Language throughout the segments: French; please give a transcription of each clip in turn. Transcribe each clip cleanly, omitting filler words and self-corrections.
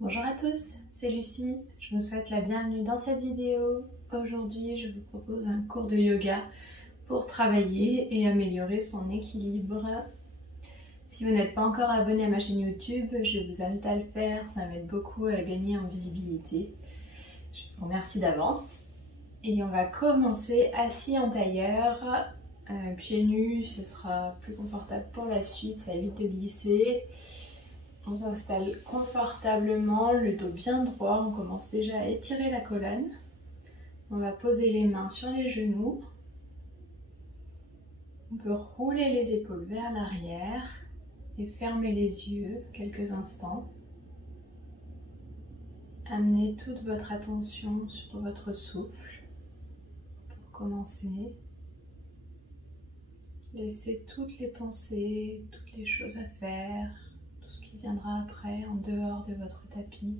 Bonjour à tous, c'est Lucie, je vous souhaite la bienvenue dans cette vidéo. Aujourd'hui, je vous propose un cours de yoga pour travailler et améliorer son équilibre. Si vous n'êtes pas encore abonné à ma chaîne YouTube, je vous invite à le faire, ça m'aide beaucoup à gagner en visibilité. Je vous remercie d'avance. Et on va commencer assis en tailleur, pieds nus, ce sera plus confortable pour la suite, ça évite de glisser. On s'installe confortablement, le dos bien droit, on commence déjà à étirer la colonne. On va poser les mains sur les genoux. On peut rouler les épaules vers l'arrière et fermer les yeux quelques instants. Amenez toute votre attention sur votre souffle pour commencer. Laissez toutes les pensées, toutes les choses à faire, tout ce qui viendra après en dehors de votre tapis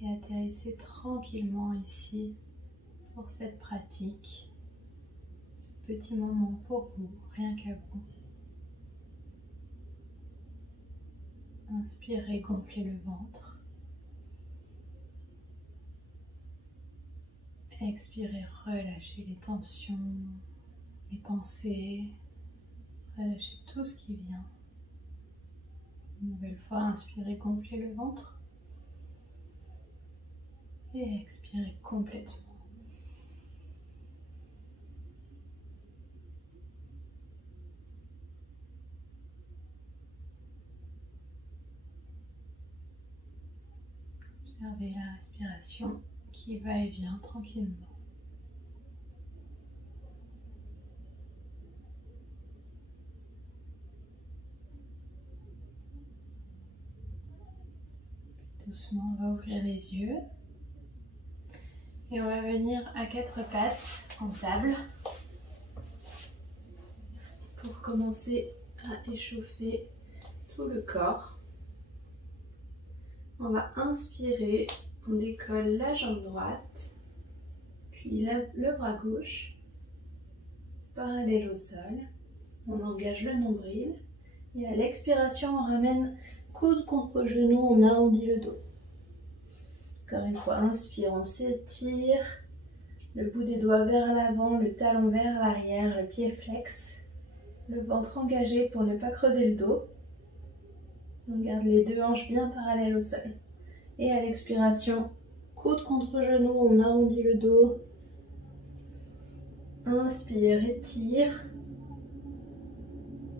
et atterrissez tranquillement ici pour cette pratique, ce petit moment pour vous, rien qu'à vous. Inspirez, gonflez le ventre. Expirez, relâchez les tensions, les pensées, relâchez tout ce qui vient. Une nouvelle fois, inspirez, gonflez le ventre et expirez complètement. Observez la respiration qui va et vient tranquillement. Doucement, on va ouvrir les yeux et on va venir à quatre pattes en table pour commencer à échauffer tout le corps. On va inspirer, on décolle la jambe droite, puis le bras gauche, parallèle au sol. On engage le nombril et à l'expiration, on ramène coude contre genou, on arrondit le dos. Encore une fois, inspire, on s'étire, le bout des doigts vers l'avant, le talon vers l'arrière, le pied flex, le ventre engagé pour ne pas creuser le dos. On garde les deux hanches bien parallèles au sol. Et à l'expiration, coude contre genou, on arrondit le dos. Inspire, étire.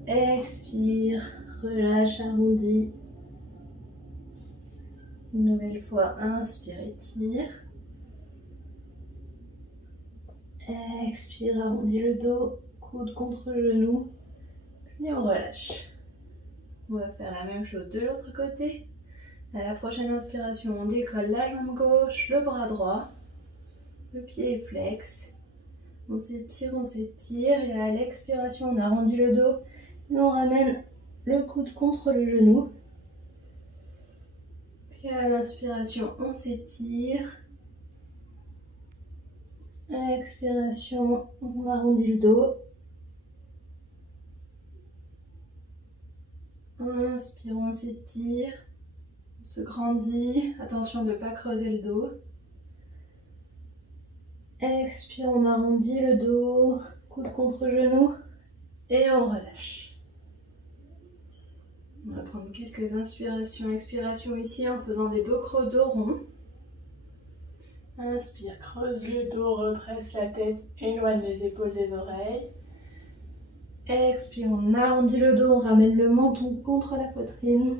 Expire, relâche, arrondis. Une nouvelle fois, inspire, étire. Expire, arrondis le dos, coude contre genou. Puis on relâche. On va faire la même chose de l'autre côté. À la prochaine inspiration, on décolle la jambe gauche, le bras droit. Le pied est flex. On s'étire et à l'expiration, on arrondit le dos. Et on ramène le coude contre le genou. Puis à l'inspiration, on s'étire. À l'expiration, on arrondit le dos. Inspire, on s'étire. On se grandit. Attention de ne pas creuser le dos. Expire, on arrondit le dos. Coude contre genou. Et on relâche. On va prendre quelques inspirations, expirations ici en faisant des dos creux, dos rond. Inspire, creuse le dos, redresse la tête, éloigne les épaules des oreilles. Expire, on arrondit le dos, on ramène le menton contre la poitrine.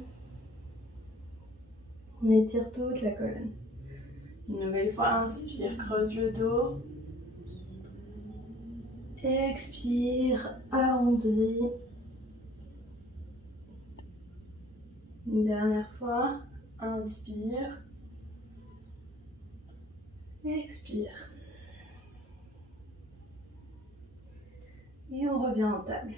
On étire toute la colonne. Une nouvelle fois, inspire, creuse le dos. Expire, arrondis. Une dernière fois, inspire. Expire. Et on revient en table.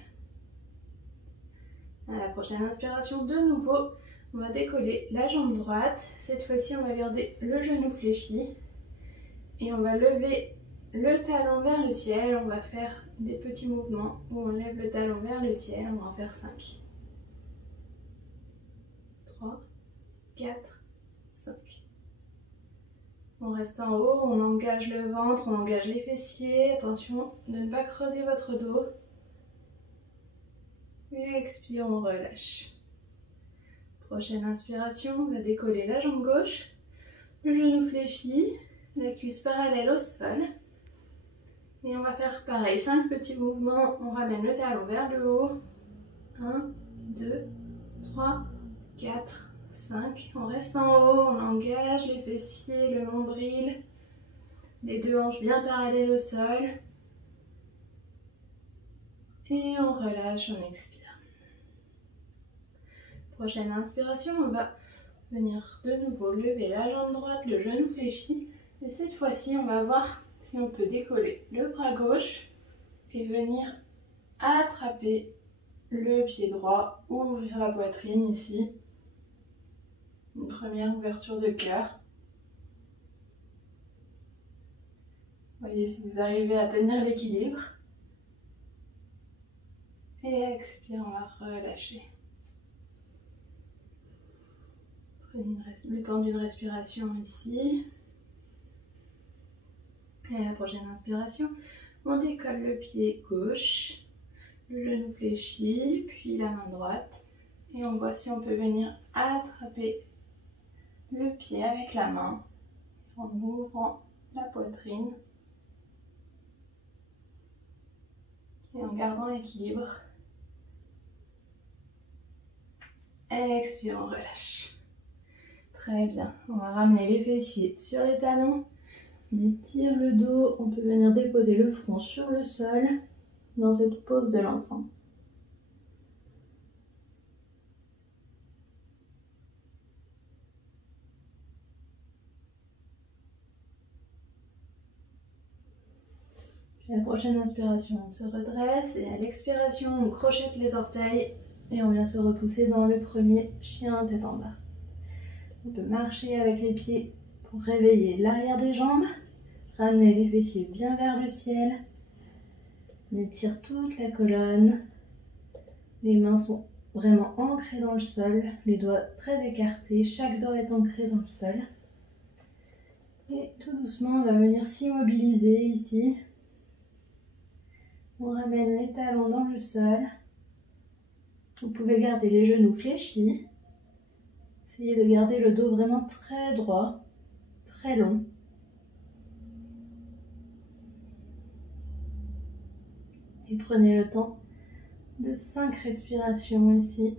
À la prochaine inspiration, de nouveau, on va décoller la jambe droite. Cette fois-ci, on va garder le genou fléchi. Et on va lever le talon vers le ciel. On va faire des petits mouvements où on lève le talon vers le ciel. On va en faire 5. 3, 4, 5. On reste en haut, on engage le ventre, on engage les fessiers. Attention de ne pas creuser votre dos. Et expire, on relâche. Prochaine inspiration, on va décoller la jambe gauche. Le genou fléchi, la cuisse parallèle au sol. Et on va faire pareil, 5 petits mouvements. On ramène le talon vers le haut. 1, 2, 3, 4, 5. On reste en haut, on engage les fessiers, le nombril. Les deux hanches bien parallèles au sol. Et on relâche, on expire. Prochaine inspiration, on va venir de nouveau lever la jambe droite, le genou fléchi. Et cette fois-ci, on va voir si on peut décoller le bras gauche et venir attraper le pied droit, ouvrir la poitrine ici. Une première ouverture de cœur. Voyez si vous arrivez à tenir l'équilibre. Et expire, on va relâcher. Prenez le temps d'une respiration ici. Et la prochaine inspiration, on décolle le pied gauche, le genou fléchi, puis la main droite. Et on voit si on peut venir attraper le pied avec la main en ouvrant la poitrine et en gardant l'équilibre. Expire, on relâche. Très bien, on va ramener les fessiers sur les talons. On étire le dos, on peut venir déposer le front sur le sol dans cette pose de l'enfant. La prochaine inspiration, on se redresse et à l'expiration, on crochette les orteils et on vient se repousser dans le premier chien tête en bas. On peut marcher avec les pieds pour réveiller l'arrière des jambes, ramener les fessiers bien vers le ciel. On étire toute la colonne. Les mains sont vraiment ancrées dans le sol, les doigts très écartés, chaque doigt est ancré dans le sol. Et tout doucement, on va venir s'immobiliser ici. On ramène les talons dans le sol. Vous pouvez garder les genoux fléchis. Essayez de garder le dos vraiment très droit, très long. Et prenez le temps de 5 respirations ici.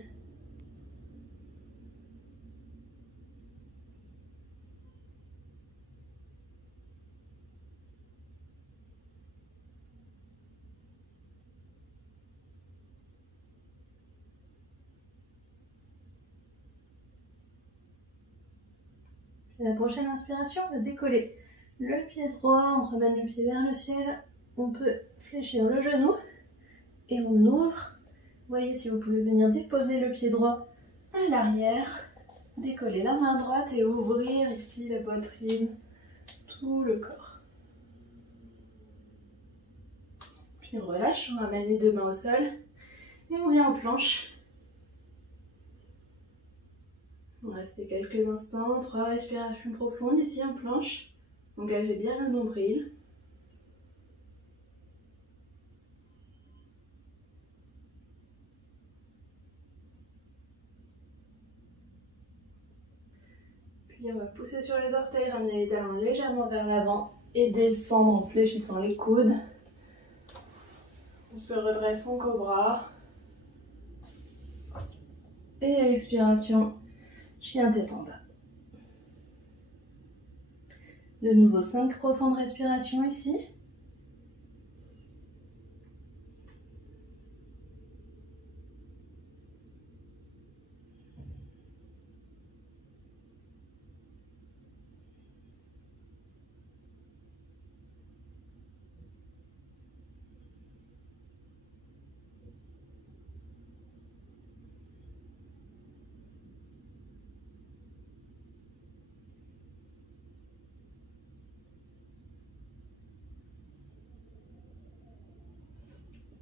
La prochaine inspiration, on va décoller le pied droit, on ramène le pied vers le ciel, on peut fléchir le genou et on ouvre. Voyez si vous pouvez venir déposer le pied droit à l'arrière, décoller la main droite et ouvrir ici la poitrine, tout le corps. Puis on relâche, on ramène les deux mains au sol et on vient en planche. On va rester quelques instants, 3 respirations profondes ici en planche. Engagez bien le nombril. Puis on va pousser sur les orteils, ramener les talons légèrement vers l'avant et descendre en fléchissant les coudes. On se redresse en cobra. Et à l'expiration, chien tête en bas. De nouveau 5 profondes respirations ici.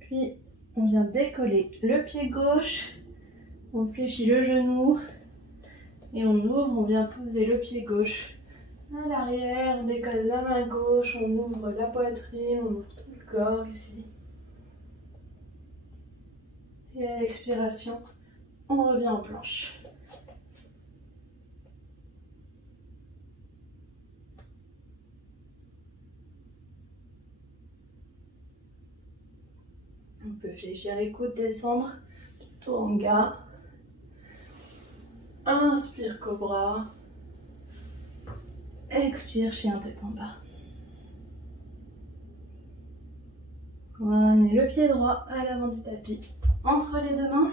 Puis on vient décoller le pied gauche, on fléchit le genou Et on ouvre, on vient poser le pied gauche à l'arrière, on décolle la main gauche, on ouvre la poitrine, on ouvre tout le corps ici. Et à l'expiration, on revient en planche. On peut fléchir les coudes, descendre, Chaturanga. Inspire cobra. Expire chien tête en bas. On va ramener le pied droit à l'avant du tapis, entre les deux mains.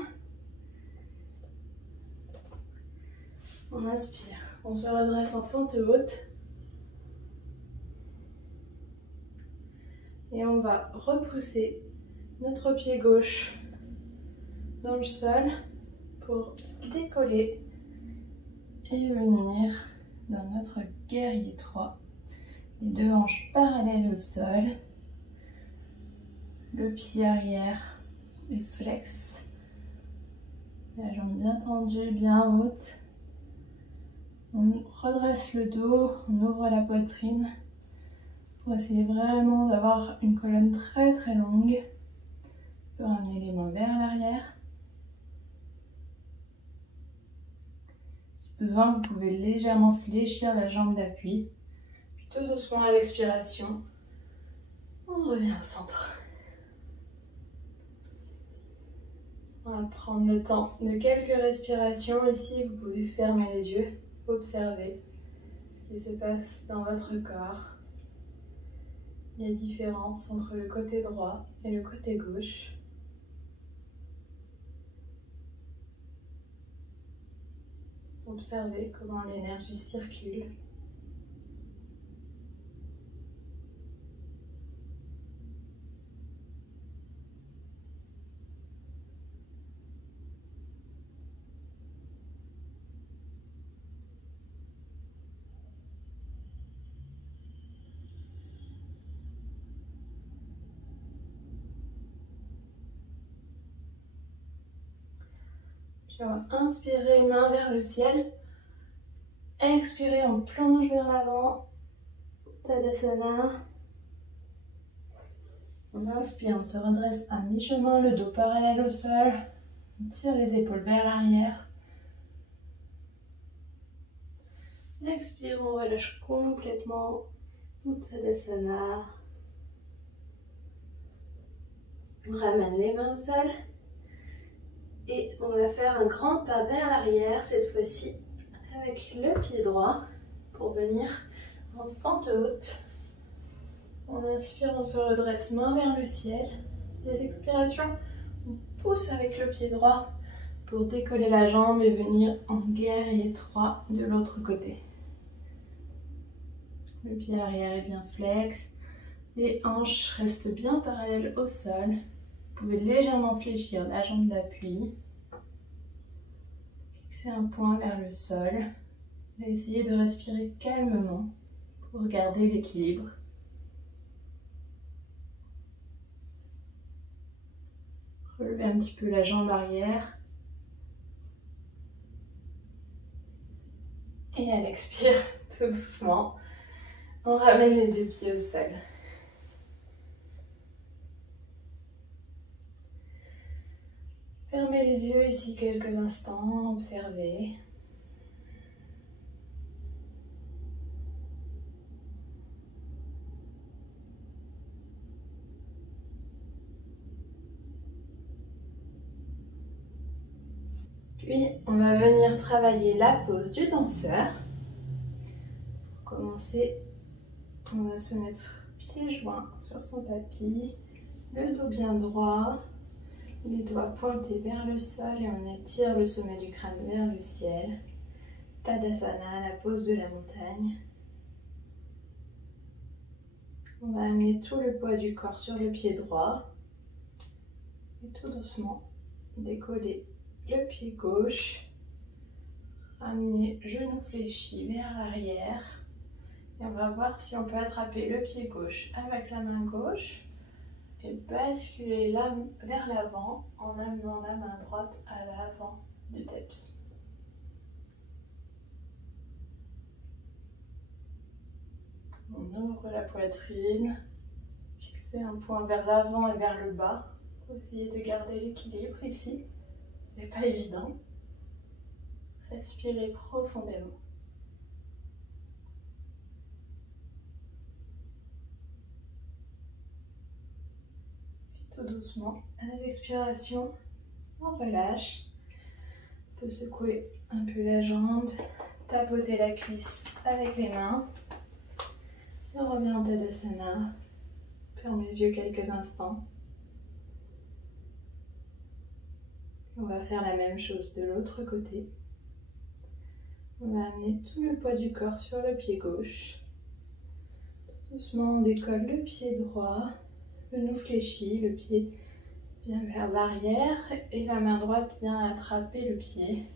On inspire, on se redresse en fente haute. Et on va repousser notre pied gauche dans le sol pour décoller et venir dans notre guerrier 3. Les deux hanches parallèles au sol. Le pied arrière est flex. La jambe bien tendue, bien haute. On redresse le dos, on ouvre la poitrine pour essayer vraiment d'avoir une colonne très très longue. On peut ramener les mains vers l'arrière. Si besoin, vous pouvez légèrement fléchir la jambe d'appui. Puis tout doucement à l'expiration, on revient au centre. On va prendre le temps de quelques respirations. Ici, vous pouvez fermer les yeux, observer ce qui se passe dans votre corps. Les différences entre le côté droit et le côté gauche. Observez comment l'énergie circule. Puis on va inspirer, main vers le ciel. Expirer, on plonge vers l'avant. Tadasana. On inspire, on se redresse à mi-chemin, le dos parallèle au sol. On tire les épaules vers l'arrière. Expire, on relâche complètement. Uttanasana. On ramène les mains au sol. Et on va faire un grand pas vers l'arrière, cette fois-ci avec le pied droit pour venir en fente haute. On inspire, on se redresse main vers le ciel. Et à l'expiration, on pousse avec le pied droit pour décoller la jambe et venir en guerrier 3 de l'autre côté. Le pied arrière est bien flex. Les hanches restent bien parallèles au sol. Vous pouvez légèrement fléchir la jambe d'appui. Fixer un point vers le sol. Et essayez de respirer calmement pour garder l'équilibre. Relevez un petit peu la jambe arrière. Et à l'expire, tout doucement, on ramène les deux pieds au sol. Fermez les yeux ici quelques instants, observez. Puis, on va venir travailler la pose du danseur. Pour commencer, on va se mettre pieds joints sur son tapis, le dos bien droit. Les doigts pointés vers le sol et on étire le sommet du crâne vers le ciel. Tadasana, la pose de la montagne. On va amener tout le poids du corps sur le pied droit. Et tout doucement, décoller le pied gauche. Ramener genou fléchi vers l'arrière. Et on va voir si on peut attraper le pied gauche avec la main gauche. Et basculer vers l'avant en amenant la main droite à l'avant du tapis. On ouvre la poitrine, fixez un point vers l'avant et vers le bas pour essayer de garder l'équilibre ici. Ce n'est pas évident. Respirez profondément. Et tout doucement, à l'expiration, on relâche. On peut secouer un peu la jambe, tapoter la cuisse avec les mains. Et on revient en Tadasana. Ferme les yeux quelques instants. On va faire la même chose de l'autre côté. On va amener tout le poids du corps sur le pied gauche. Doucement, on décolle le pied droit. Le genou fléchi, le pied vient vers l'arrière et la main droite vient attraper le pied.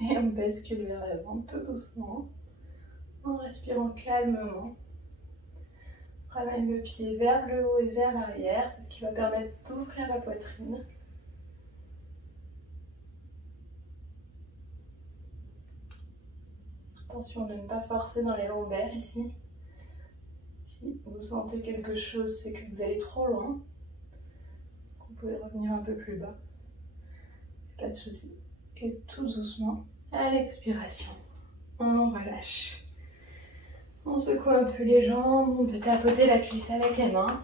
Et on bascule vers l'avant tout doucement, en respirant calmement. On ramène le pied vers le haut et vers l'arrière, c'est ce qui va permettre d'ouvrir la poitrine. Attention de ne pas forcer dans les lombaires ici. Si vous sentez quelque chose, c'est que vous allez trop loin. Vous pouvez revenir un peu plus bas. Pas de souci. Et tout doucement, à l'expiration, on relâche. On secoue un peu les jambes, on peut tapoter la cuisse avec les mains.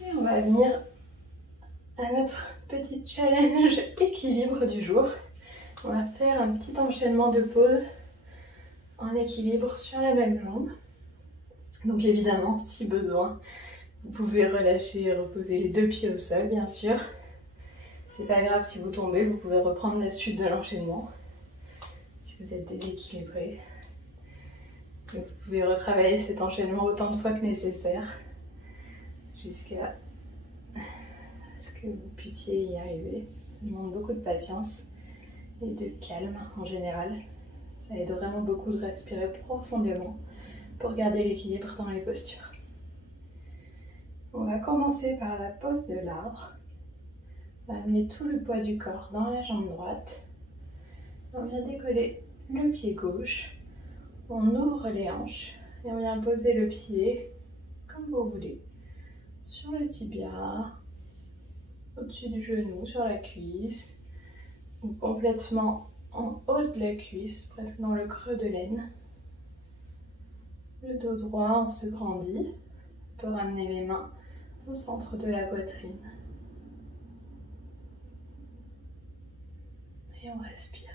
Et on va venir à notre petit challenge équilibre du jour. On va faire un petit enchaînement de pauses en équilibre sur la même jambe. Donc évidemment, si besoin, vous pouvez relâcher et reposer les deux pieds au sol, bien sûr. C'est pas grave si vous tombez, vous pouvez reprendre la suite de l'enchaînement. Si vous êtes déséquilibré. Donc vous pouvez retravailler cet enchaînement autant de fois que nécessaire. Jusqu'à ce que vous puissiez y arriver. Ça demande beaucoup de patience et de calme en général. Ça aide vraiment beaucoup de respirer profondément pour garder l'équilibre dans les postures. On va commencer par la pose de l'arbre. On va amener tout le poids du corps dans la jambe droite. On vient décoller le pied gauche. On ouvre les hanches et on vient poser le pied comme vous voulez. Sur le tibia, au-dessus du genou, sur la cuisse, ou complètement en haut de la cuisse, presque dans le creux de l'aine. Le dos droit, on se grandit. On peut ramener les mains au centre de la poitrine. Et on respire.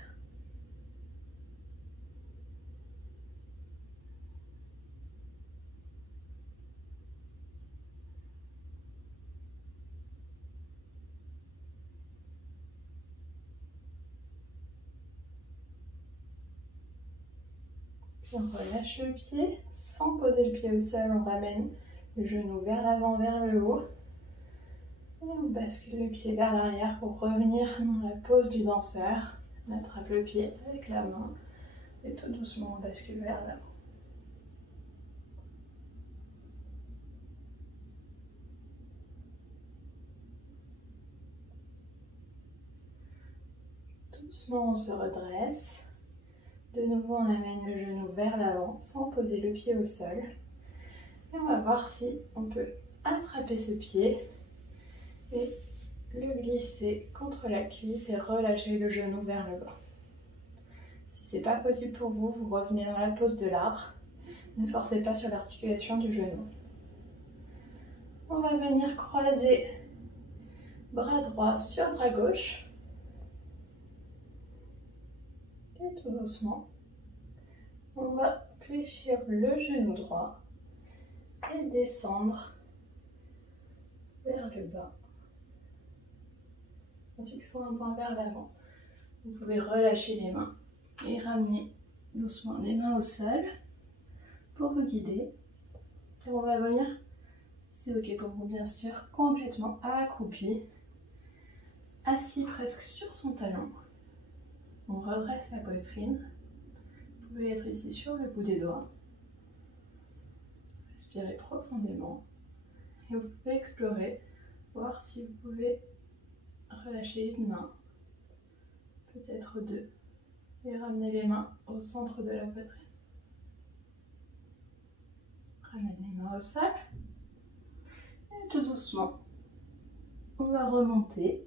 On relâche le pied, sans poser le pied au sol, on ramène le genou vers l'avant, vers le haut. Et on bascule le pied vers l'arrière pour revenir dans la pose du danseur. On attrape le pied avec la main et tout doucement on bascule vers l'avant. Doucement on se redresse. De nouveau, on amène le genou vers l'avant sans poser le pied au sol. Et on va voir si on peut attraper ce pied et le glisser contre la cuisse et relâcher le genou vers le bas. Si ce n'est pas possible pour vous, vous revenez dans la pose de l'arbre. Ne forcez pas sur l'articulation du genou. On va venir croiser bras droit sur bras gauche. Et tout doucement, on va fléchir le genou droit et descendre vers le bas en fixant un point vers l'avant. Vous pouvez relâcher les mains et ramener doucement les mains au sol pour vous guider. Et on va venir, si c'est ok pour vous bien sûr, complètement accroupi, assis presque sur son talon. On redresse la poitrine. Vous pouvez être ici sur le bout des doigts. Respirez profondément. Et vous pouvez explorer, voir si vous pouvez relâcher une main, peut-être deux. Et ramenez les mains au centre de la poitrine. Ramène les mains au sol. Et tout doucement, on va remonter.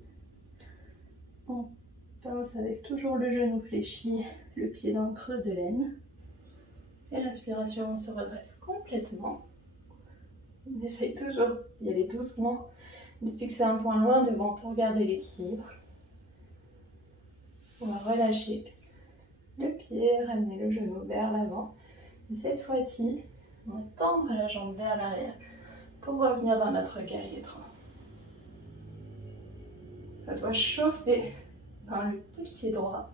On pince avec toujours le genou fléchi, le pied dans le creux de l'aine. Et l'inspiration, on se redresse complètement. On essaye toujours d'y aller doucement, de fixer un point loin devant pour garder l'équilibre. On va relâcher le pied, ramener le genou vers l'avant. Et cette fois-ci, on va tendre la jambe vers l'arrière pour revenir dans notre guerrier 3. Ça doit chauffer dans le pied droit.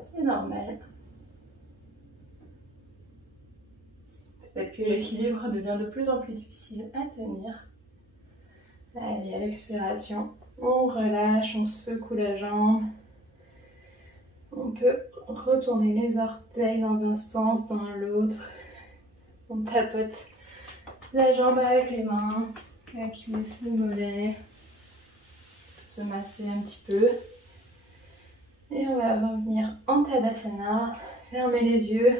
C'est normal. Peut-être que l'équilibre devient de plus en plus difficile à tenir. Allez, à l'expiration, on relâche, on secoue la jambe. On peut retourner les orteils dans un sens, dans l'autre. On tapote la jambe avec les mains, la cuisse, le mollet. Se masser un petit peu. Et on va revenir en Tadasana, fermer les yeux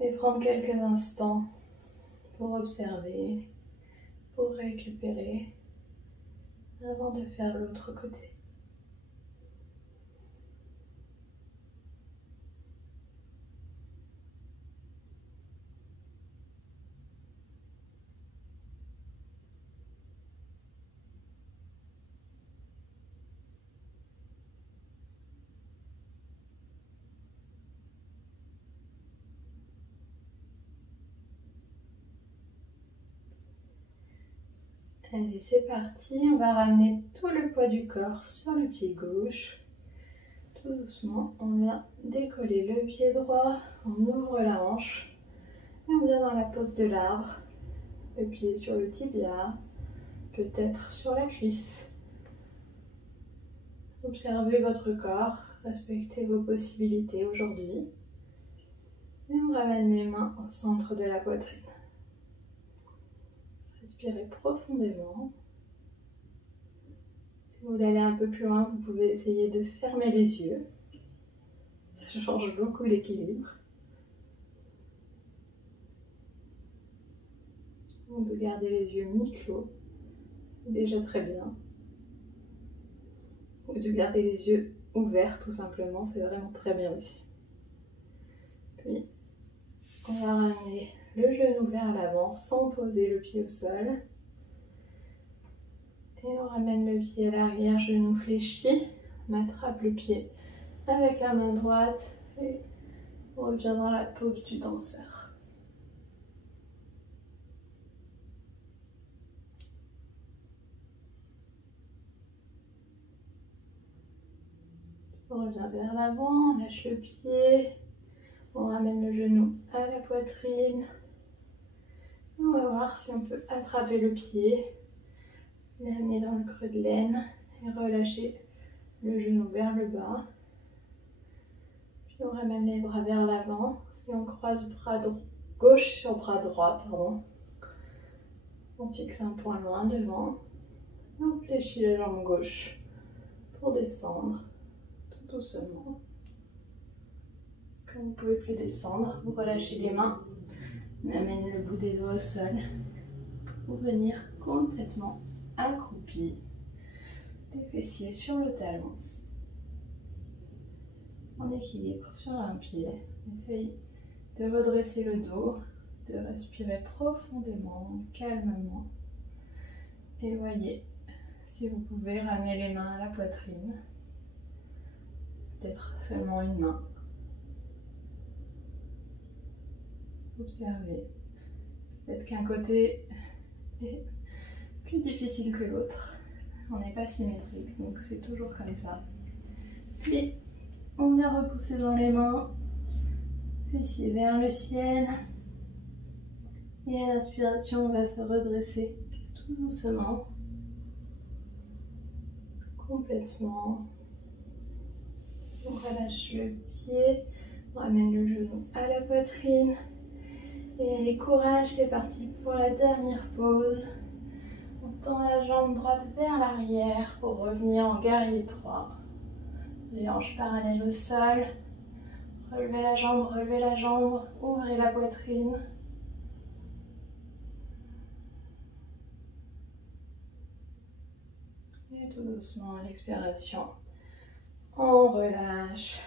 et prendre quelques instants pour observer, pour récupérer avant de faire l'autre côté. Allez, c'est parti. On va ramener tout le poids du corps sur le pied gauche. Tout doucement, on vient décoller le pied droit, on ouvre la hanche et on vient dans la pose de l'arbre. Le pied sur le tibia, peut-être sur la cuisse. Observez votre corps, respectez vos possibilités aujourd'hui. Et on ramène les mains au centre de la poitrine. Respirez profondément. Si vous voulez aller un peu plus loin, vous pouvez essayer de fermer les yeux. Ça change beaucoup l'équilibre. Ou de garder les yeux mi-clos, c'est déjà très bien. Ou de garder les yeux ouverts tout simplement, c'est vraiment très bien aussi. Puis, on va ramener le genou vers l'avant sans poser le pied au sol. Et on ramène le pied à l'arrière, genou fléchi. On attrape le pied avec la main droite et on revient dans la pose du danseur. On revient vers l'avant, on lâche le pied. On ramène le genou à la poitrine. On va voir si on peut attraper le pied, l'amener dans le creux de l'aine et relâcher le genou vers le bas. Puis on ramène les bras vers l'avant et on croise bras gauche sur bras droit. On fixe un point loin devant. Et on fléchit la jambe gauche pour descendre tout doucement. Quand vous ne pouvez plus descendre, vous relâchez les mains. On amène le bout des doigts au sol pour venir complètement accroupi. Les fessiers sur le talon. En équilibre sur un pied. Essayez de redresser le dos, de respirer profondément, calmement. Et voyez si vous pouvez ramener les mains à la poitrine. Peut-être seulement une main. Observez. Peut-être qu'un côté est plus difficile que l'autre. On n'est pas symétrique, donc c'est toujours comme ça. Puis, on vient repousser dans les mains, fessiers vers le ciel. Et à l'inspiration, on va se redresser tout doucement, complètement. On relâche le pied, on ramène le genou à la poitrine. Et allez, courage, c'est parti pour la dernière pause. On tend la jambe droite vers l'arrière pour revenir en guerrier 3. Les hanches parallèles au sol. Relevez la jambe, ouvrez la poitrine. Et tout doucement à l'expiration, on relâche.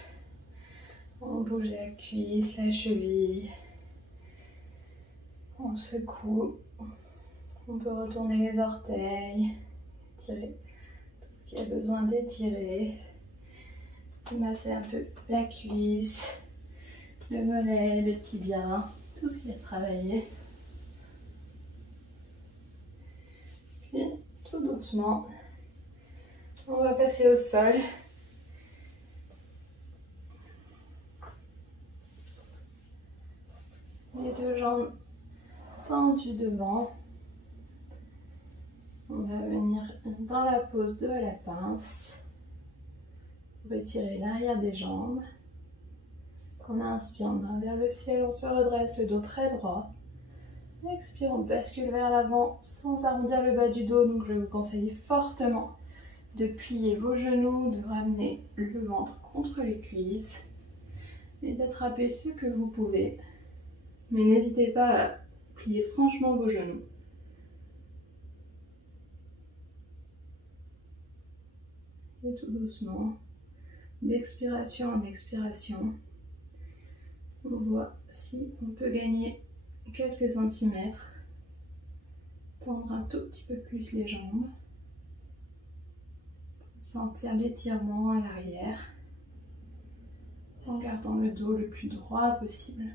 On bouge la cuisse, la cheville. On secoue. On peut retourner les orteils. Tirer tout ce qui a besoin d'étirer. Se masser un peu la cuisse, le mollet, le tibia, tout ce qui est travaillé. Puis tout doucement, on va passer au sol. Les deux jambes tendues devant. On va venir dans la pose de la pince pour étirer l'arrière des jambes. On inspire, main vers le ciel, on se redresse, le dos très droit. Expire, on bascule vers l'avant sans arrondir le bas du dos. Donc je vous conseille fortement de plier vos genoux, de ramener le ventre contre les cuisses et d'attraper ce que vous pouvez. Mais n'hésitez pas à plier franchement vos genoux. Et tout doucement, d'expiration en expiration, on voit si on peut gagner quelques centimètres, tendre un tout petit peu plus les jambes, sentir l'étirement à l'arrière, en gardant le dos le plus droit possible.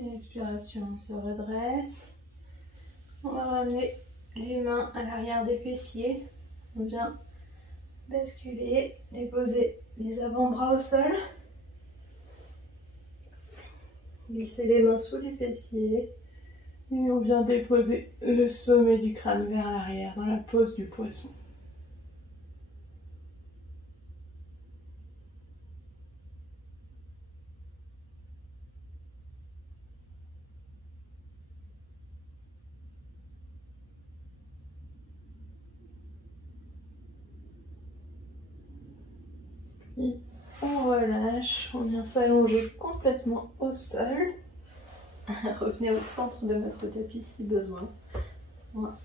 L'expiration, on se redresse. On va ramener les mains à l'arrière des fessiers. On vient basculer, déposer les avant-bras au sol. Glisser les mains sous les fessiers. Et on vient déposer le sommet du crâne vers l'arrière dans la pose du poisson. Puis on relâche, on vient s'allonger complètement au sol. Revenez au centre de votre tapis si besoin. Moi,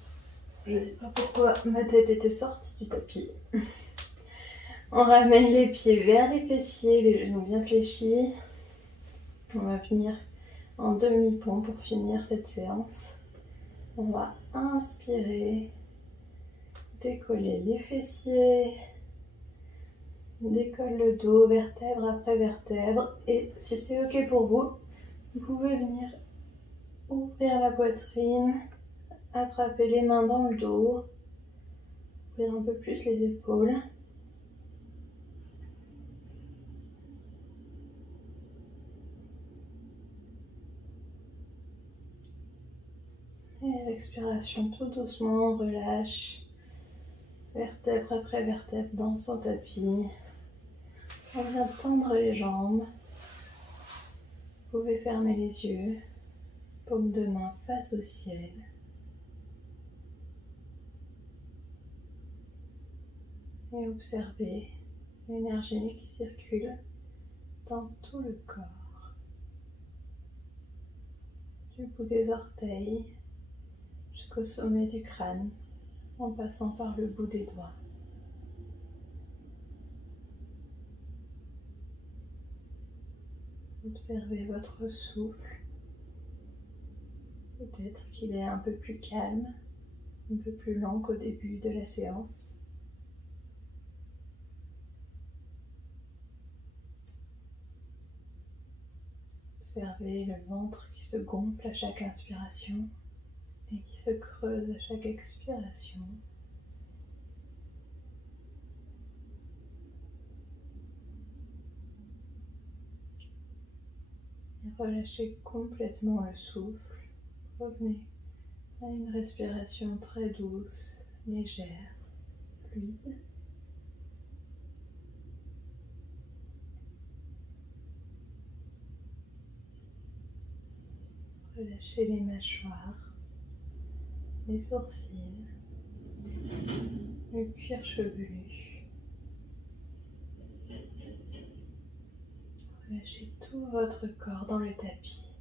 je ne sais pas pourquoi ma tête était sortie du tapis. On ramène les pieds vers les fessiers, les genoux bien fléchis. On va venir en demi-pont pour finir cette séance. On va inspirer, décoller les fessiers. On décolle le dos, vertèbre après vertèbre. Et si c'est ok pour vous, vous pouvez venir ouvrir la poitrine, attraper les mains dans le dos, ouvrir un peu plus les épaules. Et à l'expiration, tout doucement, on relâche vertèbre après vertèbre dans son tapis. On vient tendre les jambes. Vous pouvez fermer les yeux, paume de main face au ciel. Et observez l'énergie qui circule dans tout le corps. Du bout des orteils jusqu'au sommet du crâne, en passant par le bout des doigts. Observez votre souffle. Peut-être qu'il est un peu plus calme, un peu plus lent qu'au début de la séance. Observez le ventre qui se gonfle à chaque inspiration et qui se creuse à chaque expiration. Et relâchez complètement le souffle. Revenez à une respiration très douce légère, fluide. Relâchez les mâchoires, les sourcils, le cuir chevelu. Relâchez tout votre corps dans le tapis.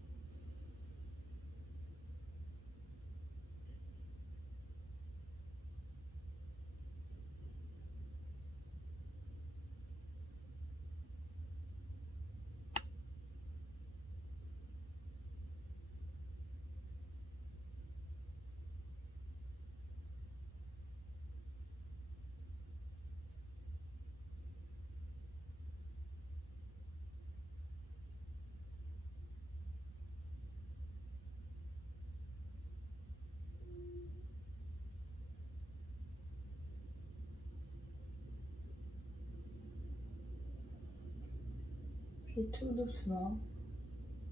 Puis tout doucement,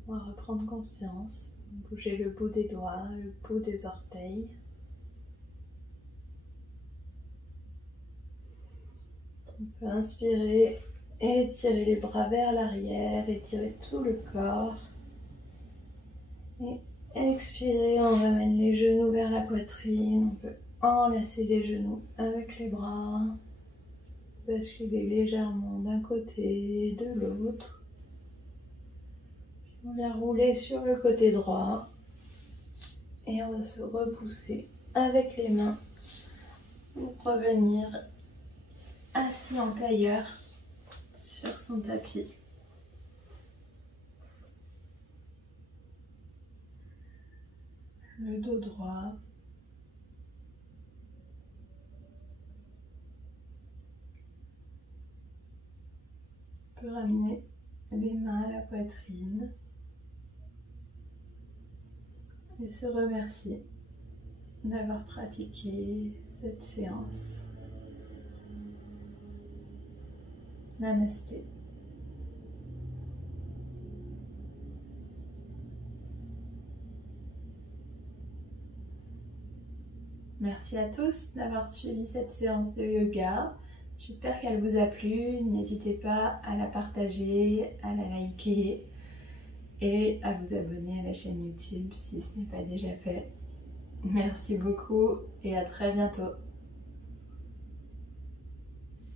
on va reprendre conscience, bouger le bout des doigts, le bout des orteils. On peut inspirer et étirer les bras vers l'arrière, étirer tout le corps. Et expirer, on ramène les genoux vers la poitrine, on peut enlacer les genoux avec les bras, basculer légèrement d'un côté et de l'autre. On vient rouler sur le côté droit et on va se repousser avec les mains pour revenir assis en tailleur sur son tapis. Le dos droit. On peut ramener les mains à la poitrine et se remercier d'avoir pratiqué cette séance. Namasté. Merci à tous d'avoir suivi cette séance de yoga. J'espère qu'elle vous a plu. N'hésitez pas à la partager, à la liker et à vous abonner à la chaîne YouTube si ce n'est pas déjà fait. Merci beaucoup et à très bientôt.